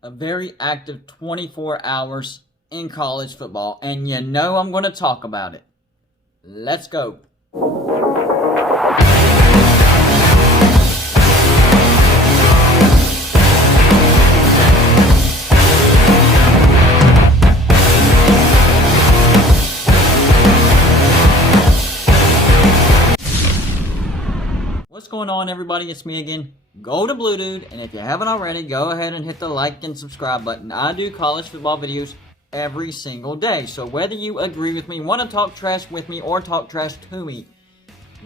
a very active 24 hours in college football, and you know I'm going to talk about it. Let's go. What's going on, everybody? It's me again, Golden Blue Dude, and if you haven't already, go ahead and hit the like and subscribe button. I do college football videos every single day, so whether you agree with me, want to talk trash with me, or talk trash to me,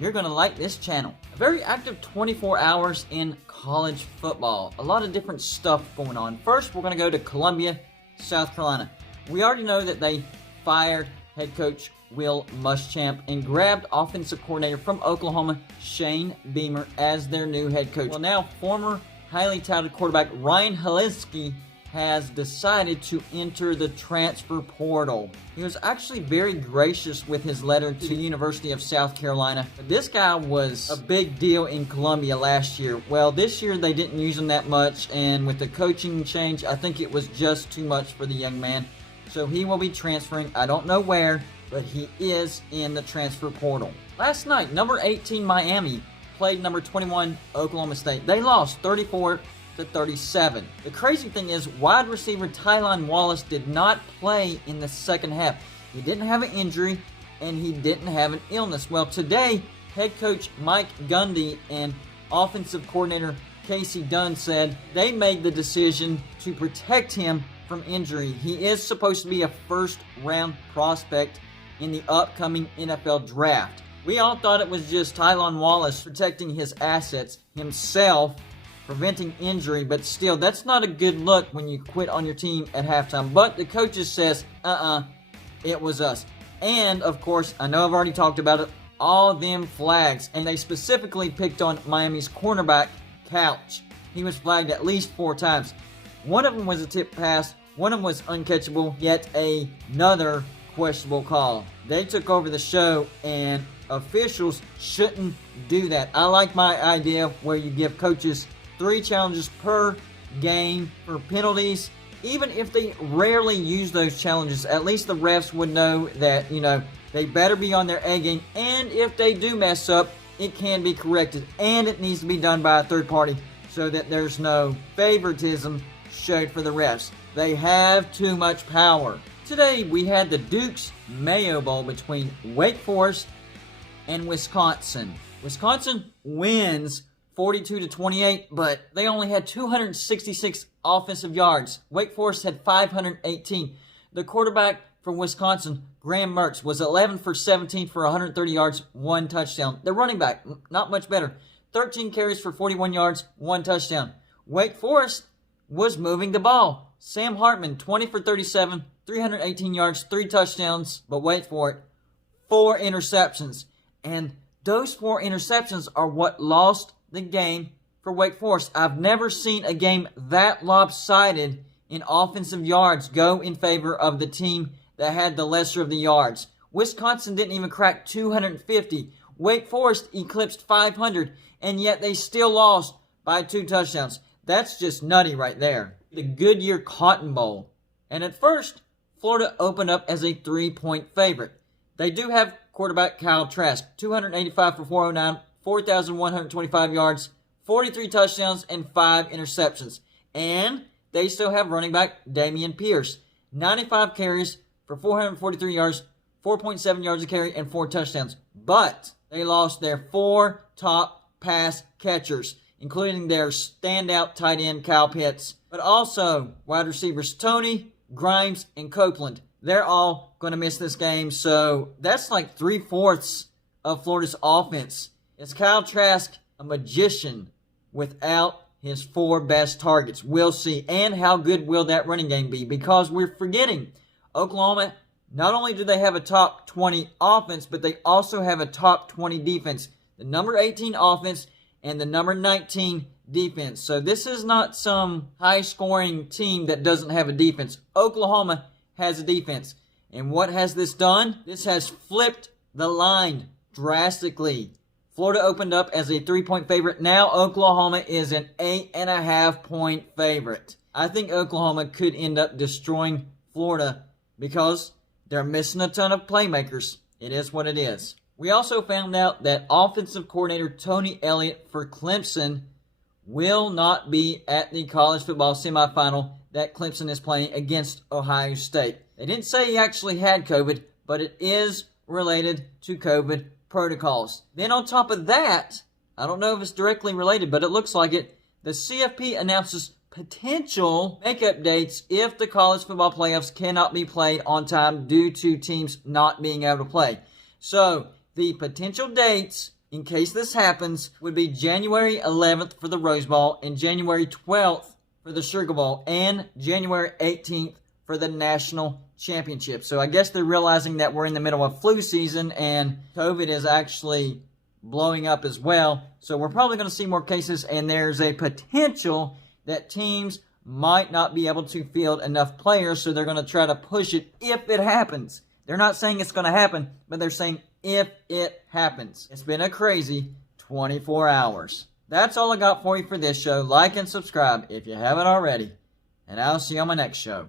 you're going to like this channel. A very active 24 hours in college football. A lot of different stuff going on. First, we're going to go to Columbia, South Carolina. We already know that they fired head coach Will Muschamp and grabbed offensive coordinator from Oklahoma, Shane Beamer, as their new head coach. Well, now former highly touted quarterback Ryan Hilinski has decided to enter the transfer portal. He was actually very gracious with his letter to the University of South Carolina. But this guy was a big deal in Columbia last year. Well, this year they didn't use him that much, and with the coaching change, I think it was just too much for the young man. So he will be transferring. I don't know where, but he is in the transfer portal. Last night, number 18 Miami played number 21 Oklahoma State. They lost 34-37. The crazy thing is, wide receiver Tylan Wallace did not play in the second half. He didn't have an injury, and he didn't have an illness. Well, today, head coach Mike Gundy and offensive coordinator Casey Dunn said they made the decision to protect him from injury. He is supposed to be a first-round prospect in the upcoming NFL draft. We all thought it was just Tylan Wallace protecting his assets himself, preventing injury, but still, that's not a good look when you quit on your team at halftime. But the coaches says, it was us. And, of course, I know I've already talked about it, all them flags, and they specifically picked on Miami's cornerback, Couch. He was flagged at least 4 times. One of them was a tip pass, one of them was uncatchable, yet another questionable call. They took over the show, and officials shouldn't do that. I like my idea where you give coaches 3 challenges per game for penalties. Even if they rarely use those challenges, at least the refs would know that, they better be on their A game. And if they do mess up, it can be corrected. And it needs to be done by a third party so that there's no favoritism showed for the refs. They have too much power. Today, we had the Duke's Mayo Bowl between Wake Forest and Wisconsin. Wisconsin wins 42-28, but they only had 266 offensive yards. Wake Forest had 518. The quarterback from Wisconsin, Graham Mertz, was 11 for 17 for 130 yards, 1 touchdown. The running back, not much better. 13 carries for 41 yards, 1 touchdown. Wake Forest was moving the ball. Sam Hartman, 20 for 37, 318 yards, 3 touchdowns, but wait for it, 4 interceptions. And those 4 interceptions are what lost the game for Wake Forest. I've never seen a game that lopsided in offensive yards go in favor of the team that had the lesser of the yards. Wisconsin didn't even crack 250. Wake Forest eclipsed 500, and yet they still lost by 2 touchdowns. That's just nutty right there. The Goodyear Cotton Bowl. And at first, Florida opened up as a 3-point favorite. They do have quarterback Kyle Trask, 285 for 409, 4,125 yards, 43 touchdowns, and 5 interceptions. And they still have running back Dameon Pierce, 95 carries for 443 yards, 4.7 yards a carry, and 4 touchdowns. But they lost their 4 top pass catchers, including their standout tight end Kyle Pitts, but also wide receivers Tony, Grimes, and Copeland. They're all going to miss this game, so that's like 3/4 of Florida's offense. Is Kyle Trask a magician without his 4 best targets? We'll see. And how good will that running game be? Because we're forgetting, Oklahoma, not only do they have a top 20 offense, but they also have a top 20 defense. The number 18 offense and the number 19 defense. So this is not some high-scoring team that doesn't have a defense. Oklahoma has a defense. And what has this done? This has flipped the line drastically Florida opened up as a 3-point favorite. Now Oklahoma is an 8.5-point favorite. I think Oklahoma could end up destroying Florida because they're missing a ton of playmakers. It is what it is. We also found out that offensive coordinator Tony Elliott for Clemson will not be at the college football semifinal that Clemson is playing against Ohio State. They didn't say he actually had COVID, but it is related to COVID protocols. Then on top of that, I don't know if it's directly related, but it looks like it, the CFP announces potential makeup dates if the college football playoffs cannot be played on time due to teams not being able to play. So, the potential dates, in case this happens, would be January 11th for the Rose Bowl and January 12th for the Sugar Bowl and January 18th for the National Championship. So I guess they're realizing that we're in the middle of flu season and COVID is actually blowing up as well. So we're probably going to see more cases, and there's a potential that teams might not be able to field enough players, so they're going to try to push it if it happens. They're not saying it's going to happen, but they're saying if it happens. It's been a crazy 24 hours. That's all I got for you for this show. Like and subscribe if you haven't already, and I'll see you on my next show.